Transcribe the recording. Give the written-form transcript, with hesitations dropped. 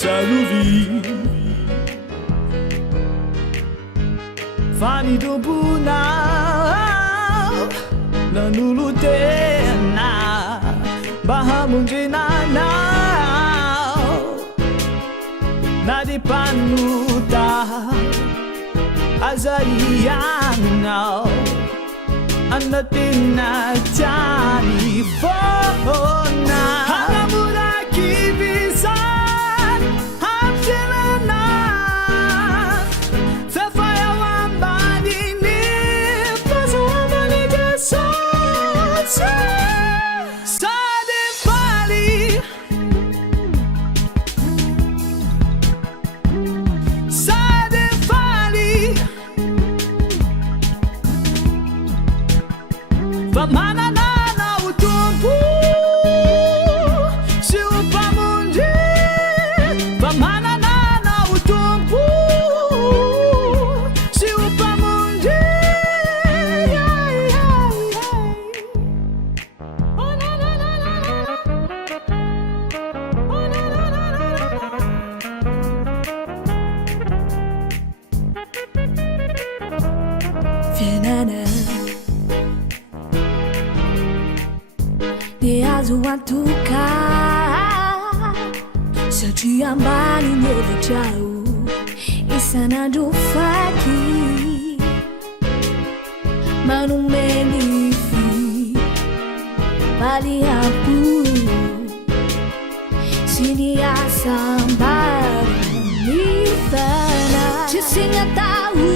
Taluvi Fani do Buna Nanulutena Bahamunjina Nadipanuta Azariana Anatina Tani Fona Hanamura Kibisan Hamsilana Fefaya Wambani Nipasu Wambani Jasasa Sadifali Sadifali Vamana na utumpu Si upamunji Vamana na utumpu Si upamunji Oh na na na na Oh na na na na Fienana Niazuatuka Sachi ambani nyele chau Isana dufaki Manumenifi Bali hapu Sini asambara Nifana Chisinga tahu